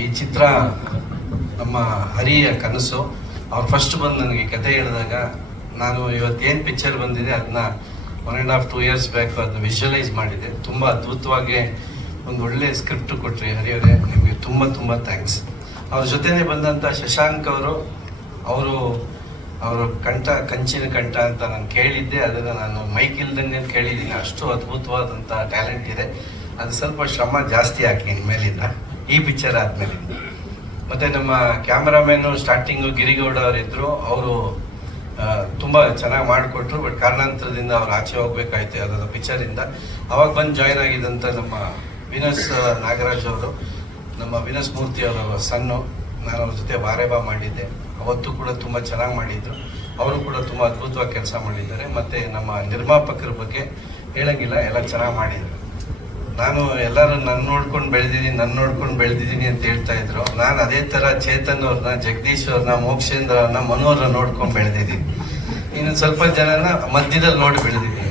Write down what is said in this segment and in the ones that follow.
ಈ ಚಿತ್ರ ನಮ್ಮ ಹರಿಯ ಕನಸು. ಅವ್ರು ಫಸ್ಟ್ ಬಂದು ನನಗೆ ಕತೆ ಹೇಳಿದಾಗ ನಾನು ಇವತ್ತೇನು ಪಿಕ್ಚರ್ ಬಂದಿದೆ ಅದನ್ನ one and half two years back ಅದನ್ನ ವಿಜುವಲೈಸ್ ಮಾಡಿದೆ. ತುಂಬ ಅದ್ಭುತವಾಗಿ ಒಂದು ಒಳ್ಳೆ ಸ್ಕ್ರಿಪ್ಟ್ ಕೊಟ್ರಿ ಹರಿಯವರೇ ನಿಮಗೆ ತುಂಬ ತುಂಬ ಥ್ಯಾಂಕ್ಸ್ ಅವ್ರ ಜೊತೆನೆ ಬಂದಂಥ ಶಶಾಂಕ್ ಅವರು ಅವರು ಅವರು ಕಂಠ, ಕಂಚಿನ ಕಂಠ ಅಂತ ನಾನು ಕೇಳಿದ್ದೆ. ಅದನ್ನು ನಾನು ಮೈಕ್ ಇಲ್ದಂಗೆ ಕೇಳಿದ್ದೀನಿ. ಅಷ್ಟು ಅದ್ಭುತವಾದಂಥ ಟ್ಯಾಲೆಂಟ್ ಇದೆ. ಅದು ಸ್ವಲ್ಪ ಶ್ರಮ ಜಾಸ್ತಿ ಹಾಕಿ ಇನ್ಮೇಲಿಂದ, ಈ ಪಿಕ್ಚರ್ ಆದ್ಮೇಲೆ ಮತ್ತೆ ನಮ್ಮ ಕ್ಯಾಮರಾಮ್ಯಾನು ಸ್ಟಾರ್ಟಿಂಗು ಗಿರಿಗೌಡ ಅವರಿದ್ರು ಅವರು ತುಂಬ ಚೆನ್ನಾಗಿ ಮಾಡಿಕೊಟ್ರು ಬಟ್ ಕಾರಣಾಂತರದಿಂದ ಅವ್ರು ಆಚೆ ಹೋಗ್ಬೇಕಾಯ್ತು ಅದರ ಪಿಕ್ಚರಿಂದ ಅವಾಗ ಬಂದು ಜಾಯ್ನ್ ಆಗಿದ್ದಂಥ ನಮ್ಮ ವಿನಸ್ ನಾಗರಾಜ್ ಅವರು, ನಮ್ಮ ವಿನಸ್ ಮೂರ್ತಿ ಅವರ ಸಣ್ಣ ನಾನು ಅವ್ರ ಜೊತೆ ಬಾರೇಬಾ ಮಾಡಿದ್ದೆ. ಅವತ್ತು ಕೂಡ ತುಂಬ ಚೆನ್ನಾಗಿ ಮಾಡಿದ್ರು. ಅವರು ಕೂಡ ತುಂಬ ಅದ್ಭುತವಾಗಿ ಕೆಲಸ ಮಾಡಿದ್ದಾರೆ. ಮತ್ತೆ ನಮ್ಮ ನಿರ್ಮಾಪಕರ ಬಗ್ಗೆ ಹೇಳಂಗಿಲ್ಲ, ಎಲ್ಲ ಚೆನ್ನಾಗಿ ಮಾಡಿದ್ರು. ನಾನು ಎಲ್ಲರೂ ನನ್ನ ನೋಡ್ಕೊಂಡು ಬೆಳೆದಿದ್ದೀನಿ ನನ್ನ ನೋಡ್ಕೊಂಡು ಬೆಳೆದಿದ್ದೀನಿ ಅಂತ ಹೇಳ್ತಾ ಇದ್ರು. ನಾನು ಅದೇ ಥರ ಚೇತನ್ ಅವ್ರನ್ನ ಜಗದೀಶ್ ಅವ್ರನ್ನ ಮೋಕ್ಷೇಂದ್ರ ಅವ್ರನ್ನ ಮನೋಹರ್ನ ನೋಡ್ಕೊಂಡು ಬೆಳೆದಿದ್ದೀನಿ ಇನ್ನು ಸ್ವಲ್ಪ ಜನನ ಮಧ್ಯದಲ್ಲಿ ನೋಡಿ ಬೆಳೆದಿದ್ದೀನಿ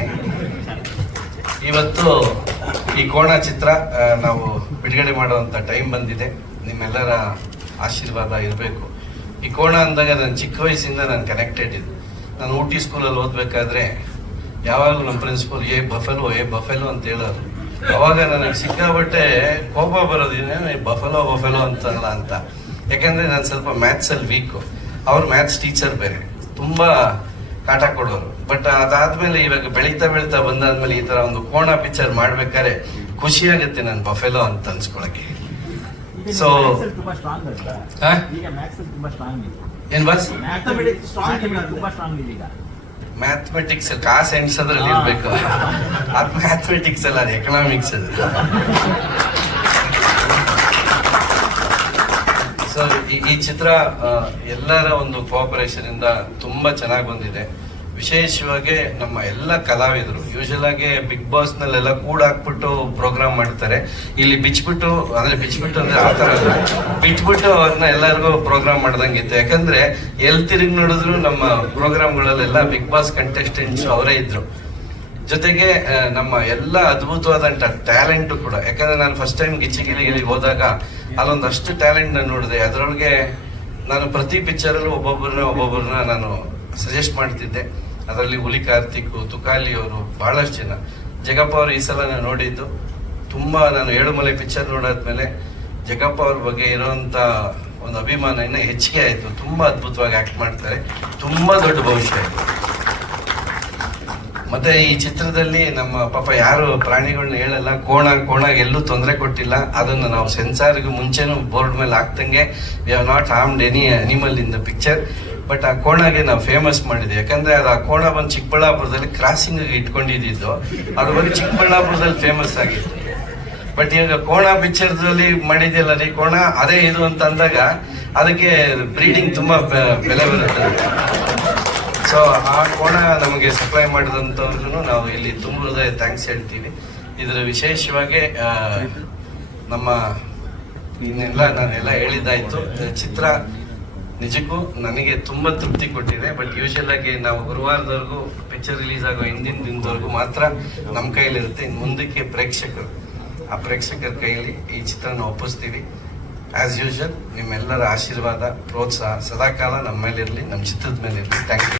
ಇವತ್ತು ಈ ಕೋಣ ಚಿತ್ರ ನಾವು ಬಿಡುಗಡೆ ಮಾಡುವಂಥ ಟೈಮ್ ಬಂದಿದೆ. ನಿಮ್ಮೆಲ್ಲರ ಆಶೀರ್ವಾದ ಇರಬೇಕು. ಈ ಕೋಣ ಅಂದಾಗ ನಾನು ಚಿಕ್ಕ ವಯಸ್ಸಿಂದ ನಾನು ಕನೆಕ್ಟೆಡ್ ಇದೆ ನಾನು ಊಟಿ ಸ್ಕೂಲಲ್ಲಿ ಓದಬೇಕಾದ್ರೆ ಯಾವಾಗಲೂ ನಮ್ಮ ಪ್ರಿನ್ಸಿಪಲ್ ಏ, ಬಫೆಲು ಏ, ಬಫೆಲು ಅಂತ ಹೇಳೋರು. ಅವಾಗ ನನಗೆ ಸಿಕ್ಕಾಬಟ್ಟೆ ಕೋಪ ಬರೋದಿನ ಬಫೆಲೋ ಬಫೆಲೋ ಅಂತಲ್ಲ ಅಂತ. ಯಾಕಂದ್ರೆ ನಾನು ಸ್ವಲ್ಪ ಮ್ಯಾಥ್ಸ್ ಅಲ್ಲಿ ವೀಕು ಅವ್ರು ಮ್ಯಾಥ್ಸ್ ಟೀಚರ್ ಬೇರೆ. ತುಂಬಾ ಕಾಟ ಕೊಡೋರು. ಬಟ್ ಅದಾದ್ಮೇಲೆ ಇವಾಗ ಬೆಳೀತಾ ಬೆಳೀತಾ ಬಂದಾದ್ಮೇಲೆ ಈ ತರ ಒಂದು ಕೋಣ ಪಿಕ್ಚರ್ ಮಾಡ್ಬೇಕಾದ್ರೆ ಖುಷಿ ಆಗುತ್ತೆ ನಾನು ಬಫೆಲೋ ಅಂತ ಅನ್ಸ್ಕೊಳಕ್ಕೆ. ಸೊ ಏನ್ ಬಸ್ ಮ್ಯಾಥಮೆಟಿಕ್ಸ್ ಕಾಸ್ ಎಣ್ಸೋದ್ರಲ್ಲಿ ಇರ್ಬೇಕು. ಅದು ಮ್ಯಾಥಮೆಟಿಕ್ಸ್ ಅಲ್ಲ ಅದು ಎಕನಾಮಿಕ್ಸ್ ಅದು. ಸೊ ಈ ಚಿತ್ರ ಎಲ್ಲರ ಒಂದು ಕೋಆಪರೇಷನ್ ಇಂದ ತುಂಬಾ ಚೆನ್ನಾಗಿ ಬಂದಿದೆ. ವಿಶೇಷವಾಗಿ ನಮ್ಮ ಎಲ್ಲ ಕಲಾವಿದರು ಯೂಶಲ್ ಆಗಿ ಬಿಗ್ ಬಾಸ್ ನಲ್ಲೆಲ್ಲ ಕೂಡ ಹಾಕ್ಬಿಟ್ಟು ಪ್ರೋಗ್ರಾಮ್ ಮಾಡ್ತಾರೆ. ಇಲ್ಲಿ ಬಿಚ್ಬಿಟ್ಟು, ಅಂದ್ರೆ ಬಿಚ್ಬಿಟ್ಟು ಅಂದ್ರೆ ಆ ತರ ಅಲ್ಲ. ಬಿಟ್ಬಿಟ್ಟು ಅವ್ರನ್ನ ಎಲ್ಲರಿಗೂ ಪ್ರೋಗ್ರಾಮ್ ಮಾಡ್ದಂಗಿತ್ತು. ಯಾಕಂದ್ರೆ ಎಲ್ ತಿರುಗಿ ನೋಡಿದ್ರು ನಮ್ಮ ಪ್ರೋಗ್ರಾಮ್ಗಳಲ್ಲೆಲ್ಲ ಬಿಗ್ ಬಾಸ್ ಕಂಟೆಸ್ಟೆಂಟ್ಸ್ ಅವರೇ ಇದ್ರು. ಜೊತೆಗೆ ನಮ್ಮ ಎಲ್ಲ ಅದ್ಭುತವಾದಂತ ಟ್ಯಾಲೆಂಟ್ ಕೂಡ. ಯಾಕಂದ್ರೆ ನಾನು ಫಸ್ಟ್ ಟೈಮ್ ಗಿಚ್ಚಿಗಿಲಿಗಿಲಿ ಹೋದಾಗ ಅಲ್ಲೊಂದಷ್ಟು ಟ್ಯಾಲೆಂಟ್ ನಾನು ನೋಡಿದೆ. ಅದರೊಳಗೆ ನಾನು ಪ್ರತಿ ಪಿಕ್ಚರಲ್ಲೂ ಒಬ್ಬೊಬ್ಬರನ್ನ ಒಬ್ಬೊಬ್ಬರನ್ನ ನಾನು ಸಜೆಸ್ಟ್ ಮಾಡ್ತಿದ್ದೆ. ಅದರಲ್ಲಿ ಹುಲಿ ಕಾರ್ತಿಕ್ ತುಕಾಲಿ ಅವರು ಬಹಳಷ್ಟು ಜನ. ಜಗಪ್ಪ ಅವರು ಈ ಸಲ ನಾನು ನೋಡಿದ್ದು, ತುಂಬಾ ನಾನು ಏಳುಮಲೆ ಪಿಕ್ಚರ್ ನೋಡಾದ್ಮೇಲೆ ಜಗಪ್ಪ ಅವ್ರ ಬಗ್ಗೆ ಇರೋವಂಥ ಒಂದು ಅಭಿಮಾನ ಇನ್ನೂ ಹೆಚ್ಚಿಗೆ ಆಯಿತು. ತುಂಬಾ ಅದ್ಭುತವಾಗಿ ಆಕ್ಟ್ ಮಾಡ್ತಾರೆ. ತುಂಬಾ ದೊಡ್ಡ ಭವಿಷ್ಯ ಇದೆ. ಮತ್ತೆ ಈ ಚಿತ್ರದಲ್ಲಿ ನಮ್ಮ ಪಾಪ ಯಾರು ಪ್ರಾಣಿಗಳನ್ನ ಹೇಳಲ್ಲ, ಕೋಣ ಕೋಣ ಎಲ್ಲೂ ತೊಂದರೆ ಕೊಟ್ಟಿಲ್ಲ. ಅದನ್ನು ನಾವು ಸೆನ್ಸಾರ್ಗೆ ಮುಂಚೆನೂ ಬೋರ್ಡ್ ಮೇಲೆ ಹಾಕ್ದಂಗೆ we have not harmed any animal in the picture but ಆ ಕೋಣಗೆ ನಾವು ಫೇಮಸ್ ಮಾಡಿದ್ವಿ. ಯಾಕಂದ್ರೆ ಅದು ಆ ಕೋಣ ಬಂದು ಚಿಕ್ಕಬಳ್ಳಾಪುರದಲ್ಲಿ ಕ್ರಾಸಿಂಗ್ ಇಟ್ಕೊಂಡಿದ್ದು. ಅದು ಬಂದು ಚಿಕ್ಕಬಳ್ಳಾಪುರದಲ್ಲಿ ಫೇಮಸ್ ಆಗಿತ್ತು. ಬಟ್ ಈಗ ಕೋಣ ಪಿಕ್ಚರ್ದಲ್ಲಿ ಮಾಡಿದ್ಯಲ್ಲ ರೀ ಕೋಣ? ಅದೇ ಇದು ಅಂತ ಅಂದಾಗ, ಅದಕ್ಕೆ ಬ್ರೀಡಿಂಗ್ ತುಂಬಾ ಬೆಲೆ ಬರುತ್ತೆ. ಸೊ ಆ ಕೋಣ ನಮಗೆ ಸಪ್ಲೈ ಮಾಡಿದಂಥವ್ರಿಗೂ ನಾವು ಇಲ್ಲಿ ತುಂಬ ಹೃದಯ ಥ್ಯಾಂಕ್ಸ್ ಹೇಳ್ತೀವಿ. ಇದರ ವಿಶೇಷವಾಗಿ ನಮ್ಮ ಇನ್ನೆಲ್ಲ ನಾನೆಲ್ಲ ಹೇಳಿದ್ದಾಯ್ತು. ಚಿತ್ರ ನಿಜಕ್ಕೂ ನನಗೆ ತುಂಬ ತೃಪ್ತಿ ಕೊಟ್ಟಿದೆ. ಬಟ್ ಯೂಶಲ್ ಆಗಿ ನಾವು ಗುರುವಾರದವರೆಗೂ ಪಿಕ್ಚರ್ ರಿಲೀಸ್ ಆಗೋ ಹಿಂದಿನ ದಿನದವರೆಗೂ ಮಾತ್ರ ನಮ್ಮ ಕೈಲಿರುತ್ತೆ ಇನ್ನು ಮುಂದಕ್ಕೆ ಪ್ರೇಕ್ಷಕರು. ಆ ಪ್ರೇಕ್ಷಕರ ಕೈಯಲ್ಲಿ ಈ ಚಿತ್ರನ ಒಪ್ಪಿಸ್ತೀವಿ. ಆಸ್ ಯೂಶಲ್ ನಿಮ್ಮೆಲ್ಲರ ಆಶೀರ್ವಾದ, ಪ್ರೋತ್ಸಾಹ ಸದಾಕಾಲ ನಮ್ಮ ಮೇಲಿರಲಿ ನಮ್ಮ ಚಿತ್ರದ ಮೇಲೆ ಇರಲಿ ಥ್ಯಾಂಕ್ ಯು